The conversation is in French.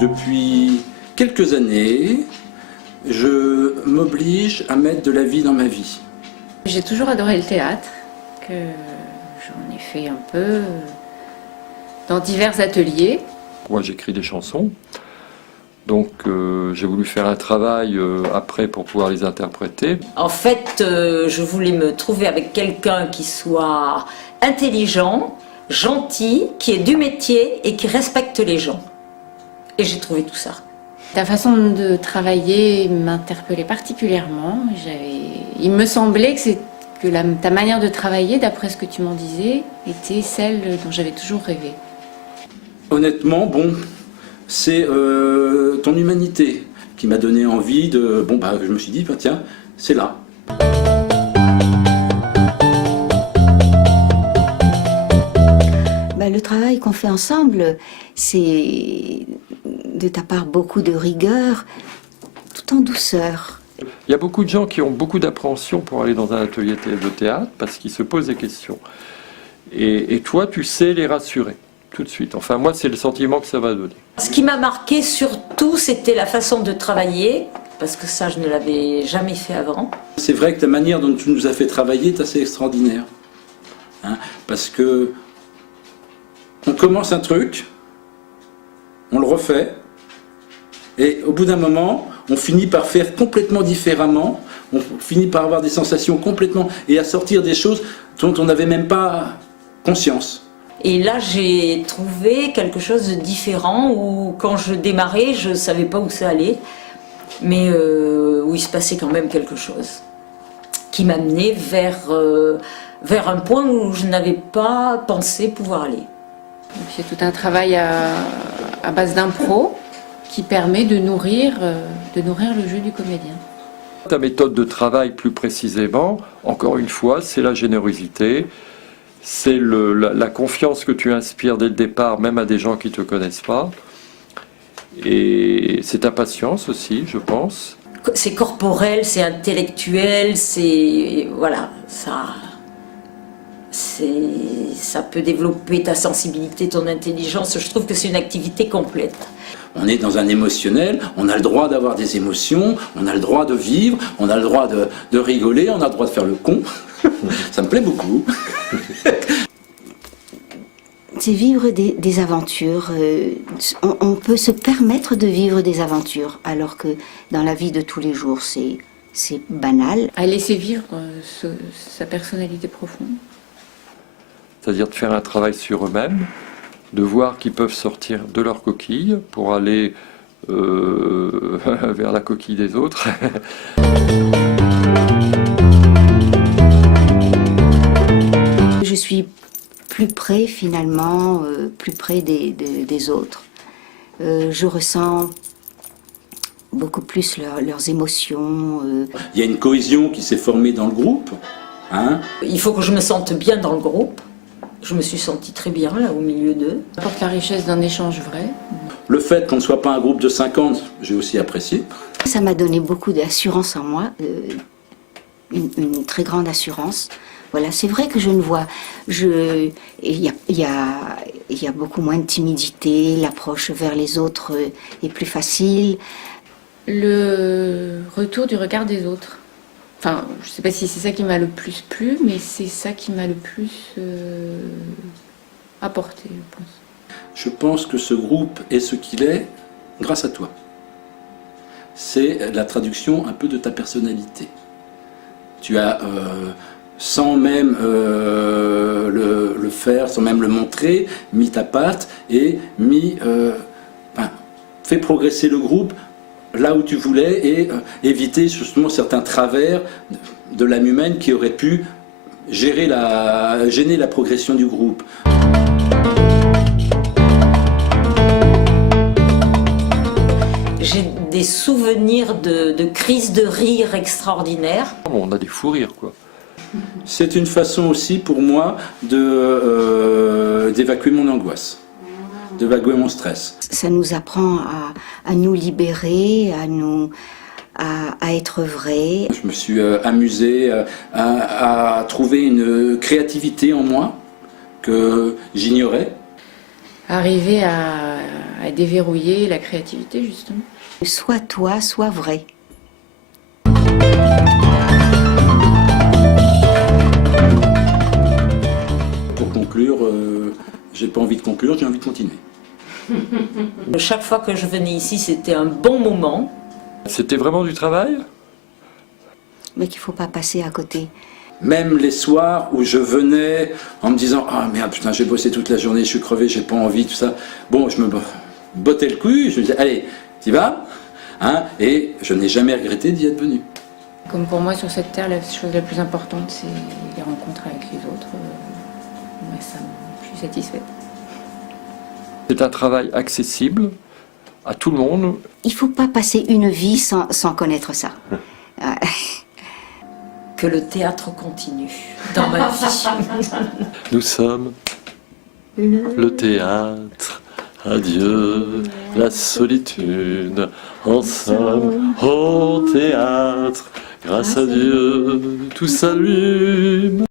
Depuis quelques années, je m'oblige à mettre de la vie dans ma vie. J'ai toujours adoré le théâtre, que j'en ai fait un peu dans divers ateliers. Moi j'écris des chansons, donc j'ai voulu faire un travail après pour pouvoir les interpréter. En fait, je voulais me trouver avec quelqu'un qui soit intelligent, gentil, qui est du métier et qui respecte les gens. Et j'ai trouvé tout ça. Ta façon de travailler m'interpellait particulièrement. Il me semblait que ta manière de travailler, d'après ce que tu m'en disais, était celle dont j'avais toujours rêvé. Honnêtement, bon, c'est ton humanité qui m'a donné envie de... Bon, bah, je me suis dit, bah, tiens, c'est là. Le travail qu'on fait ensemble, c'est de ta part beaucoup de rigueur, tout en douceur. Il y a beaucoup de gens qui ont beaucoup d'appréhension pour aller dans un atelier de théâtre parce qu'ils se posent des questions. Et toi, tu sais les rassurer tout de suite. Enfin, moi, c'est le sentiment que ça va donner. Ce qui m'a marqué surtout, c'était la façon de travailler, parce que ça, je ne l'avais jamais fait avant. C'est vrai que la manière dont tu nous as fait travailler est assez extraordinaire. Hein, parce que on commence un truc, on le refait, et au bout d'un moment, on finit par faire complètement différemment, on finit par avoir des sensations complètement, et à sortir des choses dont on n'avait même pas conscience. Et là, j'ai trouvé quelque chose de différent, où quand je démarrais, je ne savais pas où ça allait, mais où il se passait quand même quelque chose, qui m'amenait vers un point où je n'avais pas pensé pouvoir aller. C'est tout un travail à base d'impro qui permet de nourrir le jeu du comédien. Ta méthode de travail, plus précisément, encore une fois, c'est la générosité, c'est la confiance que tu inspires dès le départ, même à des gens qui ne te connaissent pas. Et c'est ta patience aussi, je pense. C'est corporel, c'est intellectuel, c'est... voilà, ça peut développer ta sensibilité, ton intelligence. Je trouve que c'est une activité complète. On est dans un émotionnel, on a le droit d'avoir des émotions, on a le droit de vivre, on a le droit de rigoler, on a le droit de faire le con. Ça me plaît beaucoup. C'est vivre des aventures. On peut se permettre de vivre des aventures, alors que dans la vie de tous les jours, c'est banal. À laisser vivre sa personnalité profonde. C'est-à-dire de faire un travail sur eux-mêmes, de voir qu'ils peuvent sortir de leur coquille pour aller vers la coquille des autres. Je suis plus près finalement, plus près des autres. Je ressens beaucoup plus leurs émotions. Il y a une cohésion qui s'est formée dans le groupe. Hein. Il faut que je me sente bien dans le groupe. Je me suis sentie très bien là au milieu d'eux. Ça apporte la richesse d'un échange vrai. Le fait qu'on ne soit pas un groupe de 50, j'ai aussi apprécié. Ça m'a donné beaucoup d'assurance en moi, une très grande assurance. Voilà, c'est vrai que je ne vois... Il y a beaucoup moins de timidité, l'approche vers les autres est plus facile. Le retour du regard des autres. Enfin, je ne sais pas si c'est ça qui m'a le plus plu, mais c'est ça qui m'a le plus apporté, je pense. Je pense que ce groupe est ce qu'il est grâce à toi. C'est la traduction un peu de ta personnalité. Tu as, sans même le faire, sans même le montrer, mis ta patte et fait progresser le groupe là où tu voulais et éviter justement certains travers de l'âme humaine qui auraient pu gêner la progression du groupe. J'ai des souvenirs de crises de rire extraordinaires. On a des fous rires, quoi. C'est une façon aussi pour moi d'évacuer mon angoisse, d'évacuer mon stress. Ça nous apprend à nous libérer, à être vrai. Je me suis amusé à trouver une créativité en moi que j'ignorais. arriver à déverrouiller la créativité, justement. Sois toi, sois vrai. Pour conclure, j'ai pas envie de conclure, j'ai envie de continuer. Chaque fois que je venais ici, c'était un bon moment. C'était vraiment du travail? Mais qu'il ne faut pas passer à côté. Même les soirs où je venais en me disant « Ah merde, putain, j'ai bossé toute la journée, je suis crevé, j'ai pas envie, tout ça. » Bon, je me bottais le cul, je me disais « Allez, t'y vas hein ?» Et je n'ai jamais regretté d'y être venu. Comme pour moi, sur cette terre, la chose la plus importante, c'est les rencontres avec les autres. Ouais, ça, je suis satisfaite. C'est un travail accessible à tout le monde. Il ne faut pas passer une vie sans connaître ça. Que le théâtre continue dans ma vie. Nous sommes le théâtre. Adieu la solitude. Ensemble au théâtre. Grâce à Dieu, tout s'allume.